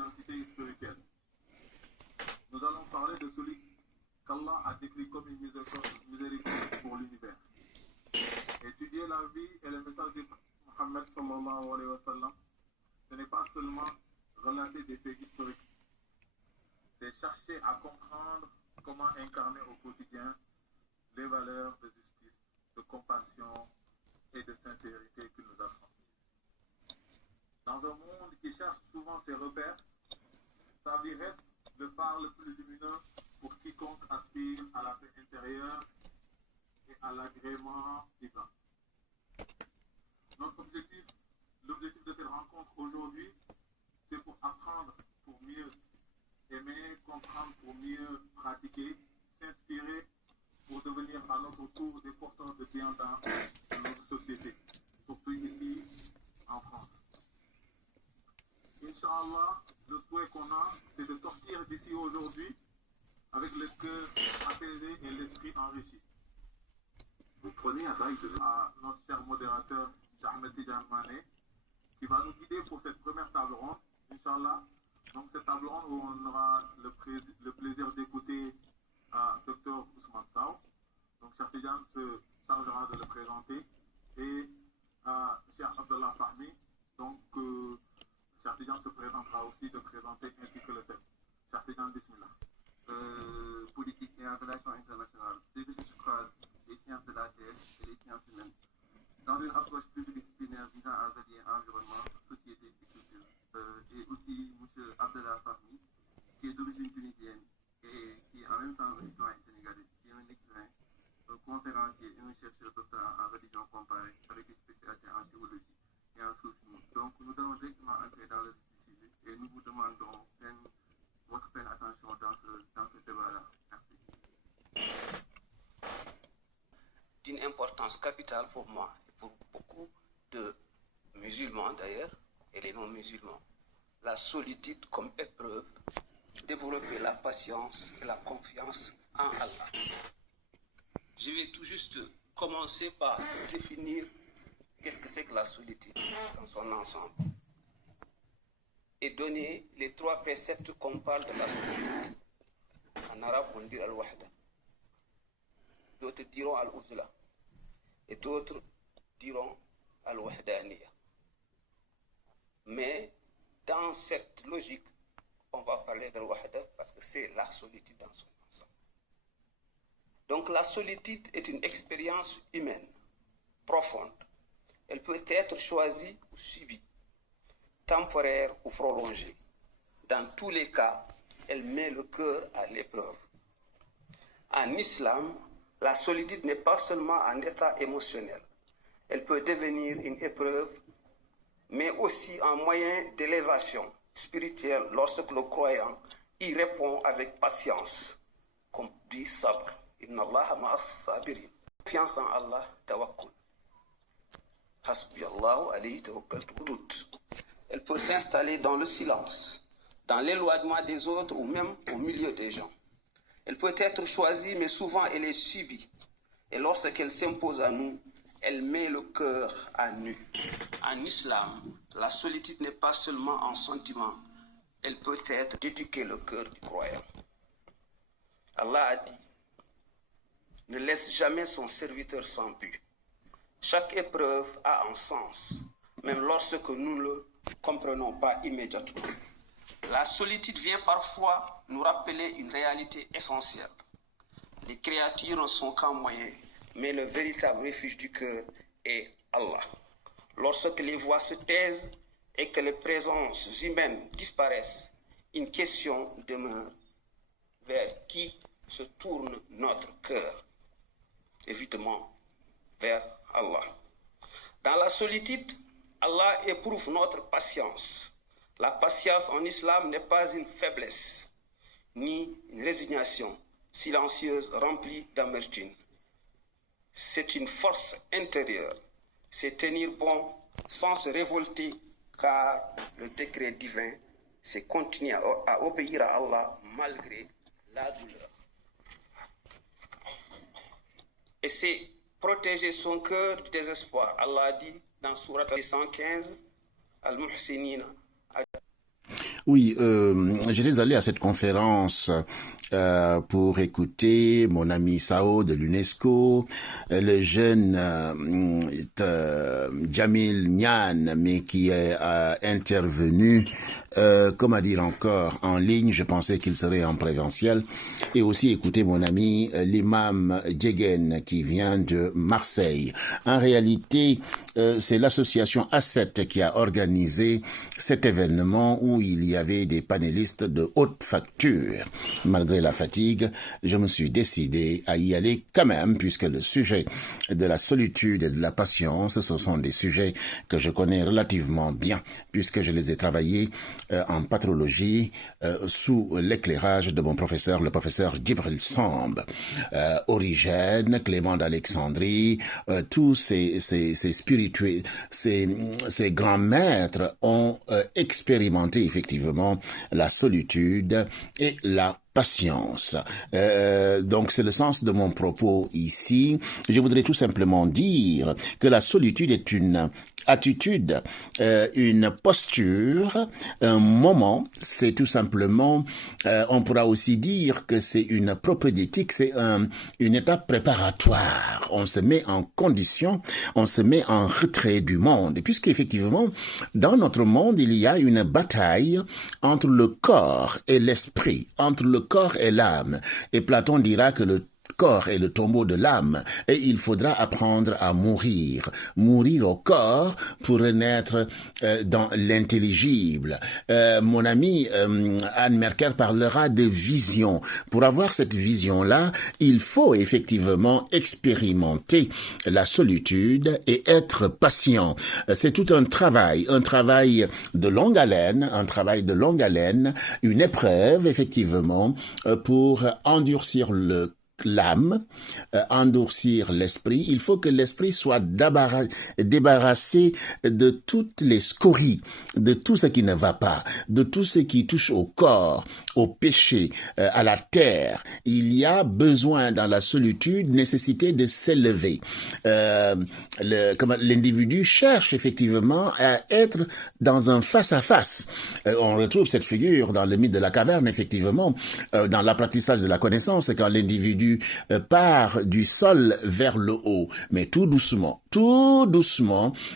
l'identité spirituelle. Nous allons parler de celui qu'Allah a décrit comme une miséricorde pour l'univers. Étudier la vie et le message de Mohammed sallallahu alayhi wa sallam, ce n'est pas seulement relater des faits historiques, c'est chercher à comprendre comment incarner au quotidien les valeurs de justice, de compassion et de sincérité qu'il nous a transmises. Dans un monde qui cherche souvent ses repères, sa vie reste le phare le plus lumineux pour quiconque aspire à la paix intérieure et à l'agrément divin. Notre objectif, l'objectif de cette rencontre aujourd'hui, c'est pour apprendre, pour mieux aimer, comprendre, pour mieux pratiquer, s'inspirer, pour devenir à notre tour des porteurs de bien dans notre société, surtout ici en France. Inch'Allah, le souhait qu'on a, c'est de sortir d'ici aujourd'hui avec le cœur apaisé et l'esprit enrichi. Vous prenez à notre cher modérateur Ahmed Tidiane Mané, qui va nous guider pour cette première table ronde, Inch'Allah. Donc cette table ronde où on aura le plaisir d'écouter Dr Ousmane Sow. Donc Cheikh Tidiane se chargera de le présenter et Cheikh Abdallah Fahmi. Donc Cheikh Tidiane se présentera aussi de présenter ainsi que le thème. Cheikh Tidiane, bismillah. Politique et relations internationales, c'est de je crois les sciences de la terre et les sciences humaines. Dans une approche pluridisciplinaire visant à relier environnement, société et culture. Et aussi M. Abdallah Fahmi, qui est d'origine tunisienne et qui est en même temps un citoyen sénégalais, qui est un écrivain, un conférencier et un chercheur doctorant en religion comparée avec une spécialité en géologie et en soufisme. Donc nous allons directement entrer dans le sujet et nous vous demandons votre pleine attention dans ce débat-là. Merci. D'une importance capitale pour moi et pour beaucoup de musulmans d'ailleurs et les non-musulmans. La solitude comme épreuve, développer la patience et la confiance en Allah. Je vais tout juste commencer par définir qu'est-ce que c'est que la solitude dans son ensemble et donner les trois préceptes qu'on parle de la solitude. En arabe, on dit al-wahda. D'autres diront al-uzla et d'autres diront al-wahdaniya. Mais dans cette logique, on va parler d'al-wahda parce que c'est la solitude dans son ensemble. Donc la solitude est une expérience humaine, profonde. Elle peut être choisie ou subie, temporaire ou prolongée. Dans tous les cas, elle met le cœur à l'épreuve. En islam, la solitude n'est pas seulement un état émotionnel. Elle peut devenir une épreuve, mais aussi un moyen d'élévation spirituelle lorsque le croyant y répond avec patience, comme dit Sabr. Inna Allah ma'as sabirin. Confiance en Allah, tawakkul. Hasbi Allahu alayhi tawakkaltu. Doute. Elle peut s'installer dans le silence, dans l'éloignement des autres ou même au milieu des gens. Elle peut être choisie, mais souvent elle est subie. Et lorsqu'elle s'impose à nous, elle met le cœur à nu. En islam, la solitude n'est pas seulement un sentiment, elle peut être d'éduquer le cœur du croyant. Allah a dit, ne laisse jamais son serviteur sans but. Chaque épreuve a un sens, même lorsque nous ne le comprenons pas immédiatement. La solitude vient parfois nous rappeler une réalité essentielle. Les créatures ne sont qu'un moyen, mais le véritable refuge du cœur est Allah. Lorsque les voix se taisent et que les présences humaines disparaissent, une question demeure. Vers qui se tourne notre cœur? Évidemment, vers Allah. Dans la solitude, Allah éprouve notre patience. La patience en islam n'est pas une faiblesse, ni une résignation silencieuse remplie d'amertume. C'est une force intérieure. C'est tenir bon sans se révolter, car le décret divin, c'est continuer à obéir à Allah malgré la douleur. Et c'est protéger son cœur du désespoir. Allah dit dans Sourate 115, Al-Muhsinina. Oui, j'étais allé à cette conférence pour écouter mon ami Sao de l'UNESCO, le jeune Jamil Niane, mais qui est intervenu, comment dire encore, en ligne. Je pensais qu'il serait en présentiel. Et aussi écouter mon ami l'imam Djegen qui vient de Marseille. En réalité, c'est l'association A7 qui a organisé cet événement où il y avait des panélistes de haute facture. Malgré la fatigue, je me suis décidé à y aller quand même, puisque le sujet de la solitude et de la patience, ce sont des sujets que je connais relativement bien, puisque je les ai travaillés en patrologie sous l'éclairage de mon professeur, le professeur Djibril Samb. Origène, Clément d'Alexandrie, tous ces spirituels, ces grands maîtres ont expérimenté effectivement la solitude et la patience. Donc c'est le sens de mon propos ici. Je voudrais tout simplement dire que la solitude est une attitude, une posture, un moment. C'est tout simplement, on pourra aussi dire que c'est une propédétique, c'est une étape préparatoire. On se met en condition, on se met en retrait du monde. Et puisqu'effectivement, dans notre monde, il y a une bataille entre le corps et l'esprit, entre le corps et l'âme. Et Platon dira que le corps est le tombeau de l'âme et il faudra apprendre à mourir au corps pour renaître dans l'intelligible. Mon ami Anne Merker parlera de vision. Pour avoir cette vision-là, il faut effectivement expérimenter la solitude et être patient. C'est tout un travail de longue haleine, une épreuve effectivement pour endurcir l'âme, endurcir l'esprit. Il faut que l'esprit soit débarrassé de toutes les scories, de tout ce qui ne va pas, de tout ce qui touche au corps, au péché, à la terre. Il y a besoin dans la solitude, nécessité de s'élever. L'individu cherche effectivement à être dans un face-à-face. On retrouve cette figure dans le mythe de la caverne, effectivement, dans l'apprentissage de la connaissance, quand l'individu part du sol vers le haut, mais tout doucement,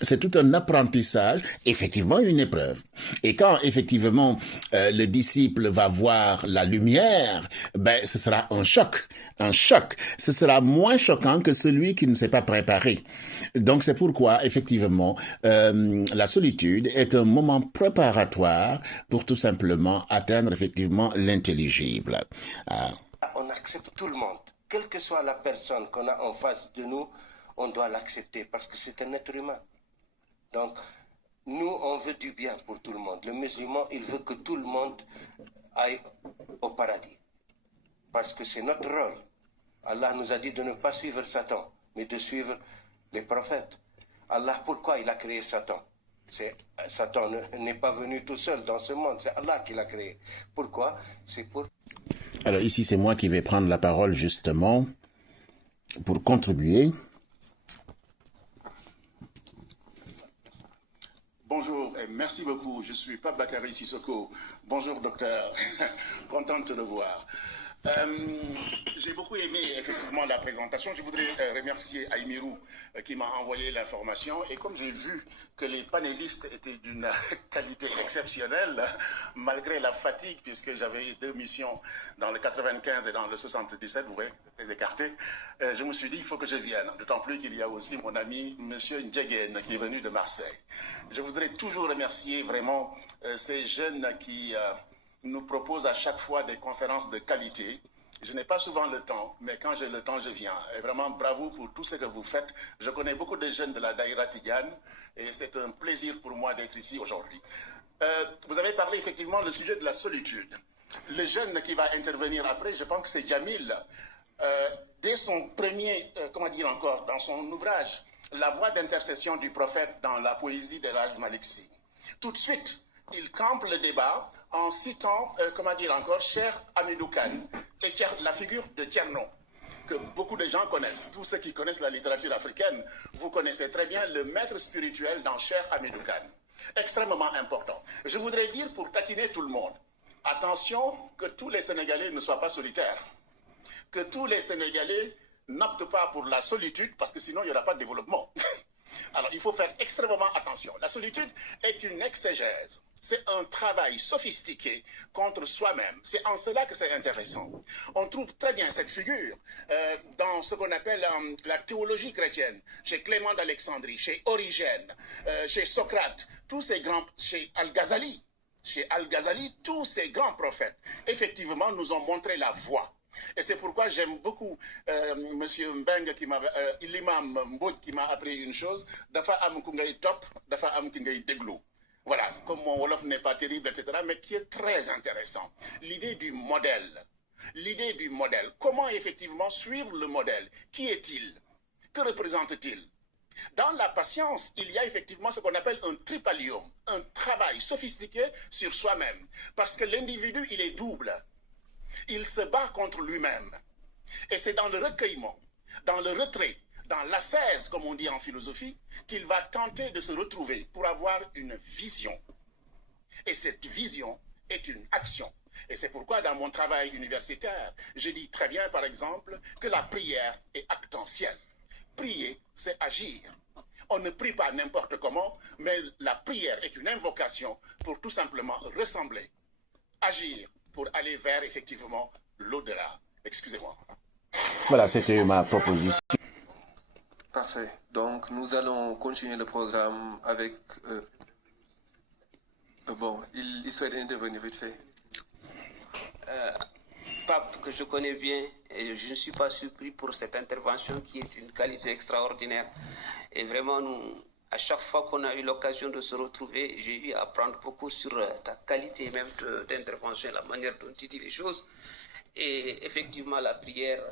c'est tout un apprentissage, effectivement une épreuve. Et quand effectivement le disciple va voir la lumière, ce sera un choc. Ce sera moins choquant que celui qui ne s'est pas préparé. Donc c'est pourquoi effectivement la solitude est un moment préparatoire pour tout simplement atteindre effectivement l'intelligible. On accepte tout le monde. Quelle que soit la personne qu'on a en face de nous, on doit l'accepter parce que c'est un être humain. Donc, nous, on veut du bien pour tout le monde. Le musulman, il veut que tout le monde aille au paradis. Parce que c'est notre rôle. Allah nous a dit de ne pas suivre Satan, mais de suivre les prophètes. Allah, pourquoi il a créé Satan? Satan n'est pas venu tout seul dans ce monde, c'est Allah qui l'a créé. Pourquoi? C'est pour... Alors ici, c'est moi qui vais prendre la parole justement pour contribuer. Bonjour et merci beaucoup. Je suis Pape Bakary Sissoko. Bonjour docteur, content de te revoir. J'ai beaucoup aimé effectivement la présentation. Je voudrais remercier Aïmirou qui m'a envoyé l'information. Et comme j'ai vu que les panélistes étaient d'une qualité exceptionnelle, malgré la fatigue, puisque j'avais 2 missions dans le 95 et dans le 77, vous voyez, très écarté, je me suis dit, il faut que je vienne. D'autant plus qu'il y a aussi mon ami, monsieur Ndjegen, qui est venu de Marseille. Je voudrais toujours remercier vraiment ces jeunes qui... nous propose à chaque fois des conférences de qualité. Je n'ai pas souvent le temps, mais quand j'ai le temps, je viens. Et vraiment, bravo pour tout ce que vous faites. Je connais beaucoup de jeunes de la Daïra Tidiane et c'est un plaisir pour moi d'être ici aujourd'hui. Vous avez parlé effectivement du sujet de la solitude. Le jeune qui va intervenir après, je pense que c'est Jamil. Dès son premier, dans son ouvrage, La voix d'intercession du prophète dans la poésie de l'âge Maliksi. Tout de suite, il campe le débat en citant, Cheikh Hamidou Kane et la figure de Tcherno, que beaucoup de gens connaissent. Tous ceux qui connaissent la littérature africaine, vous connaissez très bien le maître spirituel dans Cheikh Hamidou Kane. Extrêmement important. Je voudrais dire, pour taquiner tout le monde, attention que tous les Sénégalais ne soient pas solitaires. Que tous les Sénégalais n'optent pas pour la solitude, parce que sinon il n'y aura pas de développement. Alors il faut faire extrêmement attention. La solitude est une exégèse. C'est un travail sophistiqué contre soi-même. C'est en cela que c'est intéressant. On trouve très bien cette figure dans ce qu'on appelle la théologie chrétienne, chez Clément d'Alexandrie, chez Origène, chez Socrate, tous ces grands, chez Al-Ghazali. Chez Al-Ghazali, tous ces grands prophètes, effectivement, nous ont montré la voie. Et c'est pourquoi j'aime beaucoup Monsieur Mbeng, l'imam Mbod, qui m'a appris une chose, dafa am ku ngay top, dafa am ki ngay déglu. Voilà, comme mon Wolof n'est pas terrible, etc., mais qui est très intéressant. L'idée du modèle. L'idée du modèle. Comment effectivement suivre le modèle? Qui est-il? Que représente-t-il? Dans la patience, il y a effectivement ce qu'on appelle un tripalium, un travail sophistiqué sur soi-même. Parce que l'individu, il est double. Il se bat contre lui-même. Et c'est dans le recueillement, dans le retrait, dans l'ascèse, comme on dit en philosophie, qu'il va tenter de se retrouver pour avoir une vision. Et cette vision est une action. Et c'est pourquoi dans mon travail universitaire, je dis très bien, par exemple, que la prière est actentielle. Prier, c'est agir. On ne prie pas n'importe comment, mais la prière est une invocation pour tout simplement ressembler, agir, pour aller vers effectivement l'au-delà. Excusez-moi. Voilà, c'était ma proposition. Parfait. Donc, nous allons continuer le programme avec... bon, il souhaite intervenir vite fait. Pape, que je connais bien, et je ne suis pas surpris pour cette intervention qui est une qualité extraordinaire. Et vraiment, nous, à chaque fois qu'on a eu l'occasion de se retrouver, j'ai eu à apprendre beaucoup sur ta qualité même d'intervention, la manière dont tu dis les choses. Et effectivement, la prière,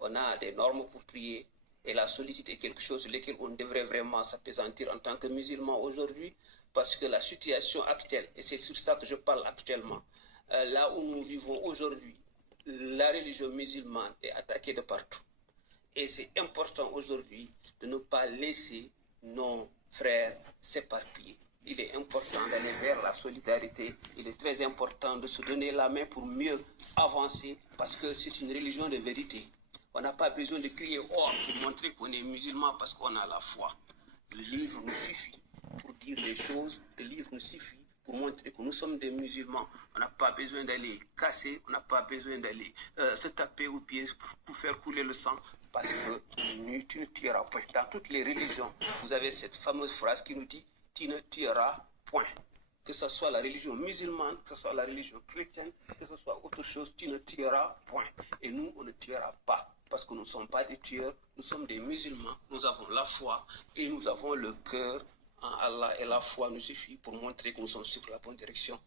on a des normes pour prier. Et la solitude est quelque chose sur lequel on devrait vraiment s'appesantir en tant que musulman aujourd'hui, parce que la situation actuelle, et c'est sur ça que je parle actuellement, là où nous vivons aujourd'hui, la religion musulmane est attaquée de partout. Et c'est important aujourd'hui de ne pas laisser nos frères s'éparpiller. Il est important d'aller vers la solidarité. Il est très important de se donner la main pour mieux avancer, parce que c'est une religion de vérité. On n'a pas besoin de crier « Oh !» pour montrer qu'on est musulman parce qu'on a la foi. Le livre nous suffit pour dire les choses. Le livre nous suffit pour montrer que nous sommes des musulmans. On n'a pas besoin d'aller casser, on n'a pas besoin d'aller se taper aux pieds pour faire couler le sang, parce que tu ne tueras point. Dans toutes les religions, vous avez cette fameuse phrase qui nous dit « Tu ne tueras point ». Que ce soit la religion musulmane, que ce soit la religion chrétienne, que ce soit autre chose, tu ne tueras point. Et nous, on ne tuera pas. Parce que nous ne sommes pas des tueurs, nous sommes des musulmans, nous avons la foi et nous avons le cœur en Allah, et la foi nous suffit pour montrer que nous sommes sur la bonne direction.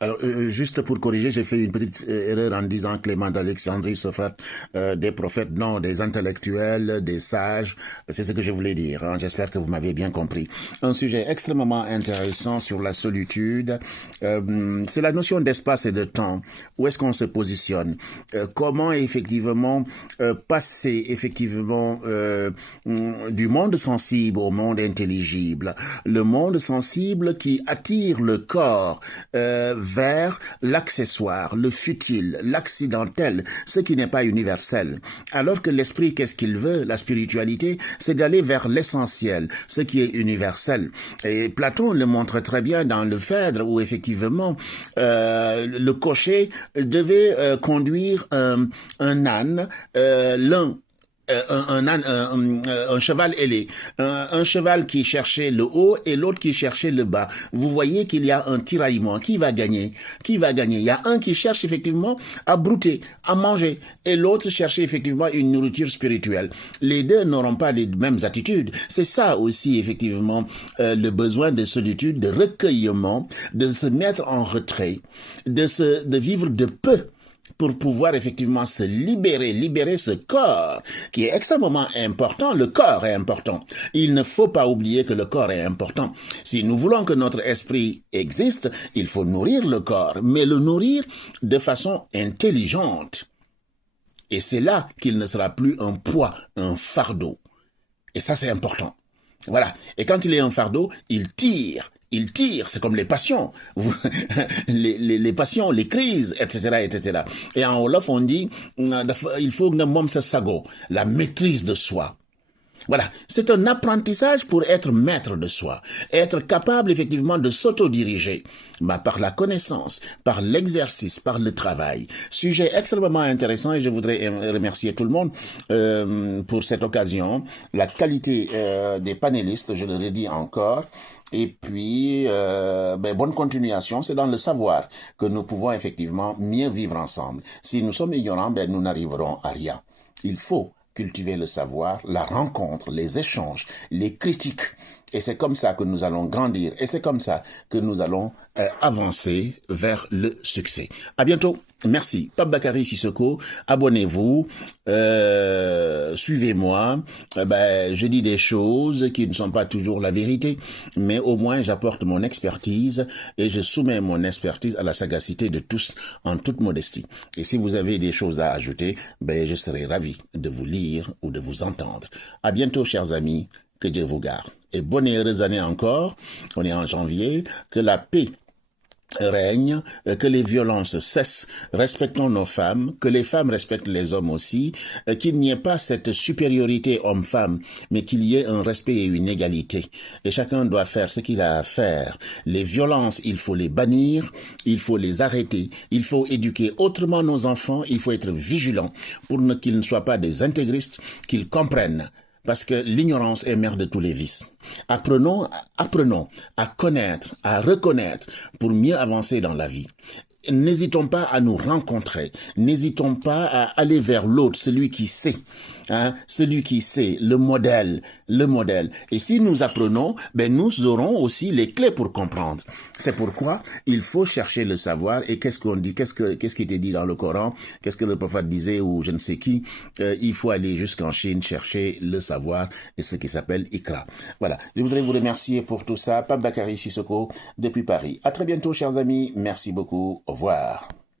Alors, juste pour corriger, j'ai fait une petite erreur en disant Clément d'Alexandrie, Socrate, des prophètes, non, des intellectuels, des sages, c'est ce que je voulais dire, hein. J'espère que vous m'avez bien compris. Un sujet extrêmement intéressant sur la solitude, c'est la notion d'espace et de temps. Où est-ce qu'on se positionne? Comment effectivement passer effectivement du monde sensible au monde intelligible, le monde sensible qui attire le corps vers l'accessoire, le futile, l'accidentel, ce qui n'est pas universel. Alors que l'esprit, qu'est-ce qu'il veut? La spiritualité, c'est d'aller vers l'essentiel, ce qui est universel. Et Platon le montre très bien dans le Phèdre, où effectivement le cocher devait conduire un âne, un cheval ailé, un cheval qui cherchait le haut et l'autre qui cherchait le bas. Vous voyez qu'il y a un tiraillement. Qui va gagner? Qui va gagner? Il y a un qui cherche effectivement à brouter, à manger, et l'autre cherche effectivement une nourriture spirituelle. Les deux n'auront pas les mêmes attitudes. C'est ça aussi effectivement le besoin de solitude, de recueillement, de se mettre en retrait, de vivre de peu, pour pouvoir effectivement se libérer ce corps qui est extrêmement important. Le corps est important. Il ne faut pas oublier que le corps est important. Si nous voulons que notre esprit existe, il faut nourrir le corps, mais le nourrir de façon intelligente. Et c'est là qu'il ne sera plus un poids, un fardeau. Et ça, c'est important. Voilà. Et quand il est un fardeau, il tire. Il tire, c'est comme les passions, les passions, les crises, etc., etc. Et en Wolof, on dit, il faut que mom se sago, la maîtrise de soi. Voilà, c'est un apprentissage pour être maître de soi, être capable effectivement de s'autodiriger par la connaissance, par l'exercice, par le travail. Sujet extrêmement intéressant et je voudrais remercier tout le monde pour cette occasion. La qualité des panélistes, je le redis encore. Et puis, bonne continuation, c'est dans le savoir que nous pouvons effectivement mieux vivre ensemble. Si nous sommes ignorants, nous n'arriverons à rien. Il faut cultiver le savoir, la rencontre, les échanges, les critiques. Et c'est comme ça que nous allons grandir. Et c'est comme ça que nous allons avancer vers le succès. À bientôt. Merci. Pape Bakary Sissoko. Abonnez-vous. Suivez-moi. Je dis des choses qui ne sont pas toujours la vérité, mais au moins j'apporte mon expertise et je soumets mon expertise à la sagacité de tous en toute modestie. Et si vous avez des choses à ajouter, je serai ravi de vous lire ou de vous entendre. À bientôt, chers amis. Que Dieu vous garde. Et bonne et heureuse année encore. On est en janvier. Que la paix règne, que les violences cessent, respectons nos femmes, que les femmes respectent les hommes aussi, qu'il n'y ait pas cette supériorité homme-femme, mais qu'il y ait un respect et une égalité. Et chacun doit faire ce qu'il a à faire. Les violences, il faut les bannir, il faut les arrêter, il faut éduquer autrement nos enfants, il faut être vigilant pour qu'ils ne soient pas des intégristes, qu'ils comprennent. Parce que l'ignorance est mère de tous les vices. Apprenons à connaître, à reconnaître pour mieux avancer dans la vie. N'hésitons pas à nous rencontrer. N'hésitons pas à aller vers l'autre, celui qui sait. Celui qui sait, le modèle. Et si nous apprenons, nous aurons aussi les clés pour comprendre. C'est pourquoi il faut chercher le savoir. Et qu'est-ce qu'on dit, qu'est-ce qui était dit dans le Coran, qu'est-ce que le prophète disait ou je ne sais qui, il faut aller jusqu'en Chine chercher le savoir et ce qui s'appelle Ikra. Voilà. Je voudrais vous remercier pour tout ça. Pape Bakary Sissoko depuis Paris. À très bientôt, chers amis. Merci beaucoup. Au revoir.